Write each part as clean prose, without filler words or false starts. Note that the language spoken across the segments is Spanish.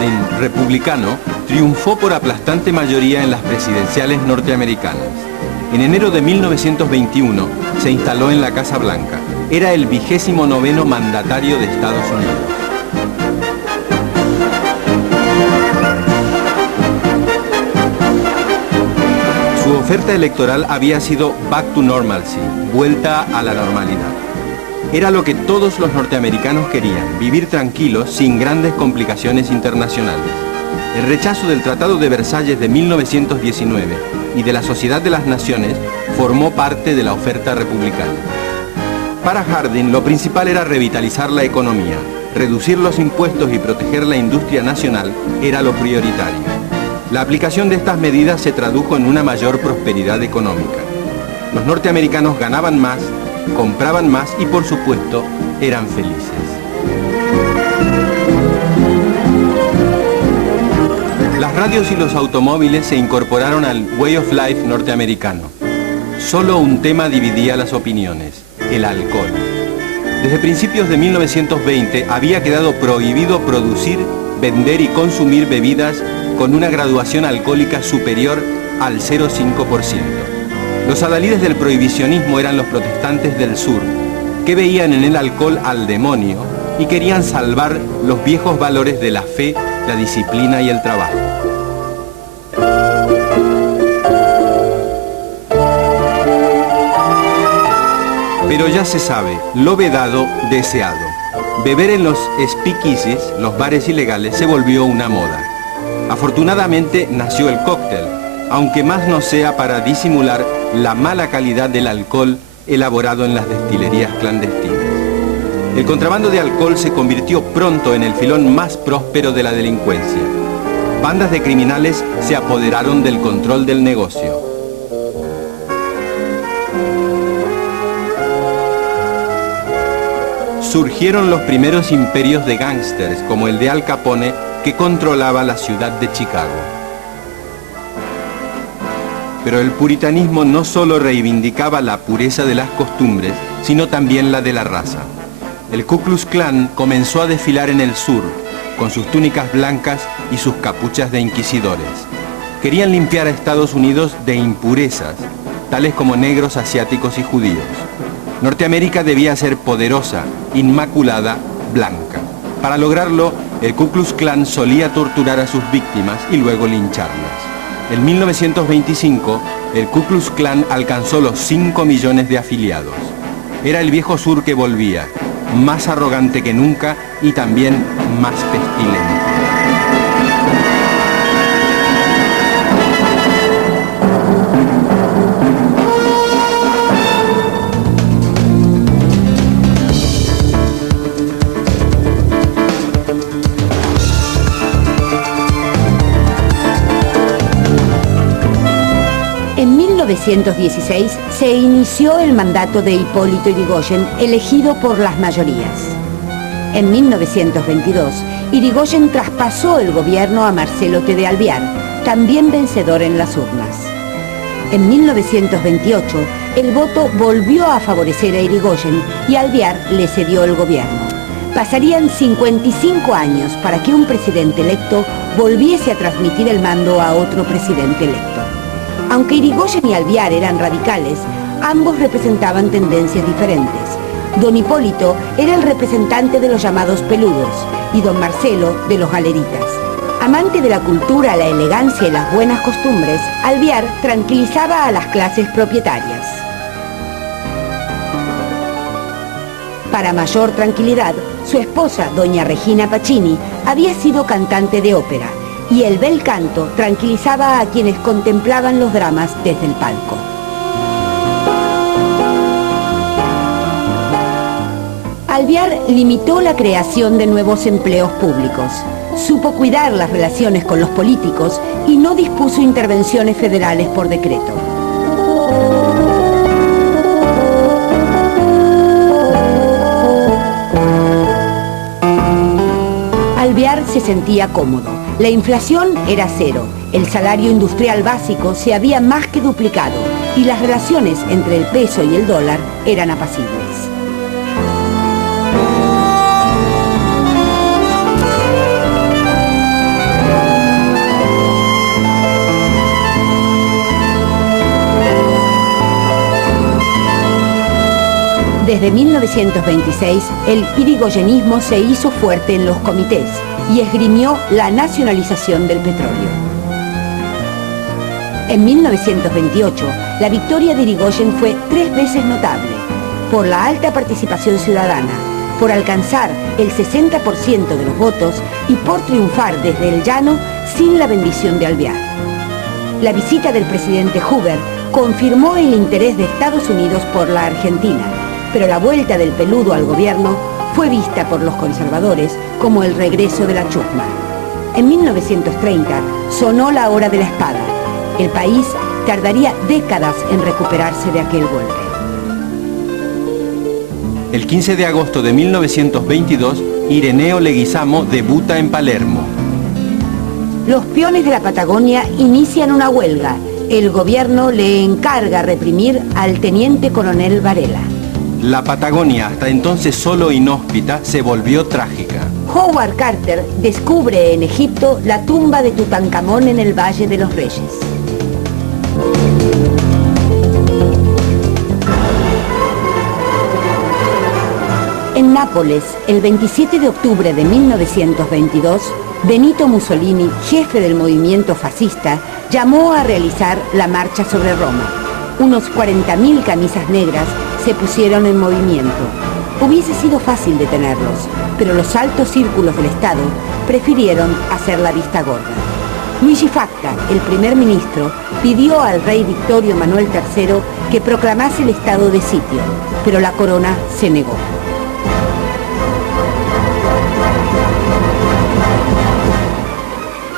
Harding, republicano, triunfó por aplastante mayoría en las presidenciales norteamericanas. En enero de 1921 se instaló en la Casa Blanca. Era el 29º mandatario de Estados Unidos. Su oferta electoral había sido Back to Normalcy, vuelta a la normalidad. Era lo que todos los norteamericanos querían, vivir tranquilos sin grandes complicaciones internacionales. El rechazo del Tratado de Versalles de 1919 y de la Sociedad de las Naciones formó parte de la oferta republicana. Para Harding, lo principal era revitalizar la economía. Reducir los impuestos y proteger la industria nacional era lo prioritario. La aplicación de estas medidas se tradujo en una mayor prosperidad económica. Los norteamericanos ganaban más, compraban más y, por supuesto, eran felices. Las radios y los automóviles se incorporaron al way of life norteamericano. Solo un tema dividía las opiniones: el alcohol. Desde principios de 1920 había quedado prohibido producir, vender y consumir bebidas con una graduación alcohólica superior al 0,5%. Los adalides del prohibicionismo eran los protestantes del sur, que veían en el alcohol al demonio y querían salvar los viejos valores de la fe, la disciplina y el trabajo. Pero ya se sabe, lo vedado, deseado. Beber en los speakeasies, los bares ilegales, se volvió una moda. Afortunadamente nació el cóctel, aunque más no sea para disimular la mala calidad del alcohol elaborado en las destilerías clandestinas. El contrabando de alcohol se convirtió pronto en el filón más próspero de la delincuencia. Bandas de criminales se apoderaron del control del negocio. Surgieron los primeros imperios de gángsters, como el de Al Capone, que controlaba la ciudad de Chicago. Pero el puritanismo no solo reivindicaba la pureza de las costumbres, sino también la de la raza. El Ku Klux Klan comenzó a desfilar en el sur, con sus túnicas blancas y sus capuchas de inquisidores. Querían limpiar a Estados Unidos de impurezas, tales como negros, asiáticos y judíos. Norteamérica debía ser poderosa, inmaculada, blanca. Para lograrlo, el Ku Klux Klan solía torturar a sus víctimas y luego lincharlas. En 1925, el Ku Klux Klan alcanzó los 5 millones de afiliados. Era el viejo sur que volvía, más arrogante que nunca y también más pestilente. En 1916 se inició el mandato de Hipólito Yrigoyen, elegido por las mayorías. En 1922, Yrigoyen traspasó el gobierno a Marcelo T. de Alvear, también vencedor en las urnas. En 1928, el voto volvió a favorecer a Yrigoyen y Alvear le cedió el gobierno. Pasarían 55 años para que un presidente electo volviese a transmitir el mando a otro presidente electo. Aunque Yrigoyen y Alvear eran radicales, ambos representaban tendencias diferentes. Don Hipólito era el representante de los llamados peludos y don Marcelo de los galeritas. Amante de la cultura, la elegancia y las buenas costumbres, Alvear tranquilizaba a las clases propietarias. Para mayor tranquilidad, su esposa, doña Regina Pacini, había sido cantante de ópera, y el bel canto tranquilizaba a quienes contemplaban los dramas desde el palco. Alvear limitó la creación de nuevos empleos públicos, supo cuidar las relaciones con los políticos y no dispuso intervenciones federales por decreto. Alvear se sentía cómodo. La inflación era cero, el salario industrial básico se había más que duplicado y las relaciones entre el peso y el dólar eran apacibles. Desde 1926, el irigoyenismo se hizo fuerte en los comités y esgrimió la nacionalización del petróleo. En 1928, la victoria de Irigoyen fue 3 veces notable, por la alta participación ciudadana, por alcanzar el 60% de los votos y por triunfar desde el llano sin la bendición de Alvear. La visita del presidente Hoover confirmó el interés de Estados Unidos por la Argentina, pero la vuelta del peludo al gobierno fue vista por los conservadores como el regreso de la chusma. En 1930 sonó la hora de la espada. El país tardaría décadas en recuperarse de aquel golpe. El 15 de agosto de 1922, Ireneo Leguizamo debuta en Palermo. Los peones de la Patagonia inician una huelga. El gobierno le encarga reprimir al teniente coronel Varela. La Patagonia, hasta entonces solo inhóspita, se volvió trágica. Howard Carter descubre en Egipto la tumba de Tutankamón en el Valle de los Reyes. En Nápoles, el 27 de octubre de 1922, Benito Mussolini, jefe del movimiento fascista, llamó a realizar la marcha sobre Roma. Unos 40.000 camisas negras se pusieron en movimiento. Hubiese sido fácil detenerlos, pero los altos círculos del Estado prefirieron hacer la vista gorda. Luigi Facta, el primer ministro, pidió al rey Victorio Manuel III que proclamase el estado de sitio, pero la corona se negó.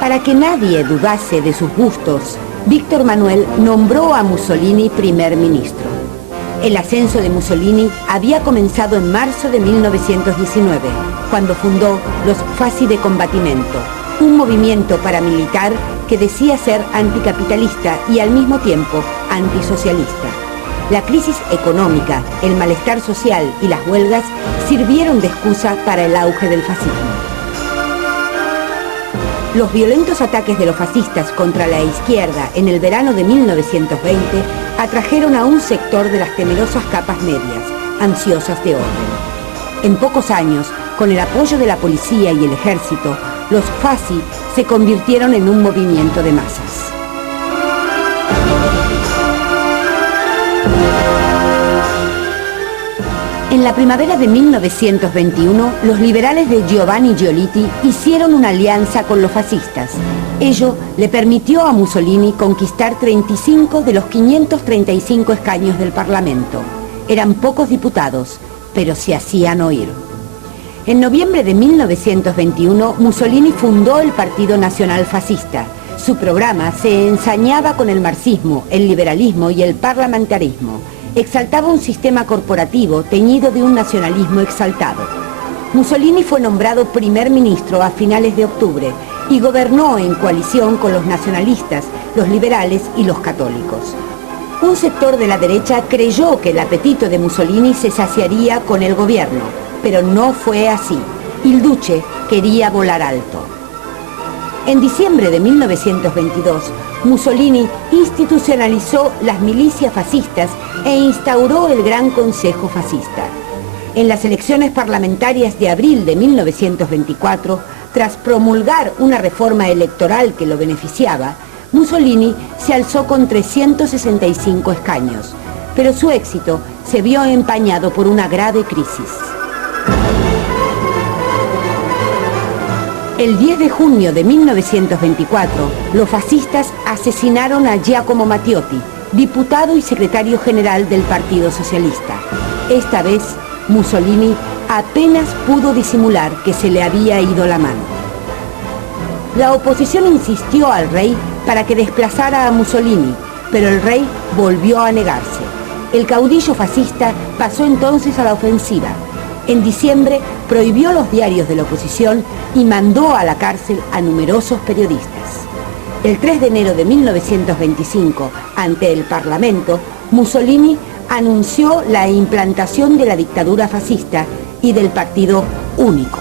Para que nadie dudase de sus gustos, Víctor Manuel nombró a Mussolini primer ministro. El ascenso de Mussolini había comenzado en marzo de 1919, cuando fundó los Fasci de Combattimento, un movimiento paramilitar que decía ser anticapitalista y al mismo tiempo antisocialista. La crisis económica, el malestar social y las huelgas sirvieron de excusa para el auge del fascismo. Los violentos ataques de los fascistas contra la izquierda en el verano de 1920 atrajeron a un sector de las temerosas capas medias, ansiosas de orden. En pocos años, con el apoyo de la policía y el ejército, los Fasci se convirtieron en un movimiento de masas. En la primavera de 1921, los liberales de Giovanni Giolitti hicieron una alianza con los fascistas. Ello le permitió a Mussolini conquistar 35 de los 535 escaños del Parlamento. Eran pocos diputados, pero se hacían oír. En noviembre de 1921, Mussolini fundó el Partido Nacional Fascista. Su programa se ensañaba con el marxismo, el liberalismo y el parlamentarismo. Exaltaba un sistema corporativo teñido de un nacionalismo exaltado. Mussolini fue nombrado primer ministro a finales de octubre y gobernó en coalición con los nacionalistas, los liberales y los católicos. Un sector de la derecha creyó que el apetito de Mussolini se saciaría con el gobierno, pero no fue así. Il Duce quería volar alto. En diciembre de 1922, Mussolini institucionalizó las milicias fascistas e instauró el Gran Consejo Fascista. En las elecciones parlamentarias de abril de 1924, tras promulgar una reforma electoral que lo beneficiaba, Mussolini se alzó con 365 escaños, pero su éxito se vio empañado por una grave crisis. El 10 de junio de 1924, los fascistas asesinaron a Giacomo Matteotti, diputado y secretario general del Partido Socialista. Esta vez, Mussolini apenas pudo disimular que se le había ido la mano. La oposición insistió al rey para que desplazara a Mussolini, pero el rey volvió a negarse. El caudillo fascista pasó entonces a la ofensiva. En diciembre prohibió los diarios de la oposición y mandó a la cárcel a numerosos periodistas. El 3 de enero de 1925, ante el Parlamento, Mussolini anunció la implantación de la dictadura fascista y del Partido Único.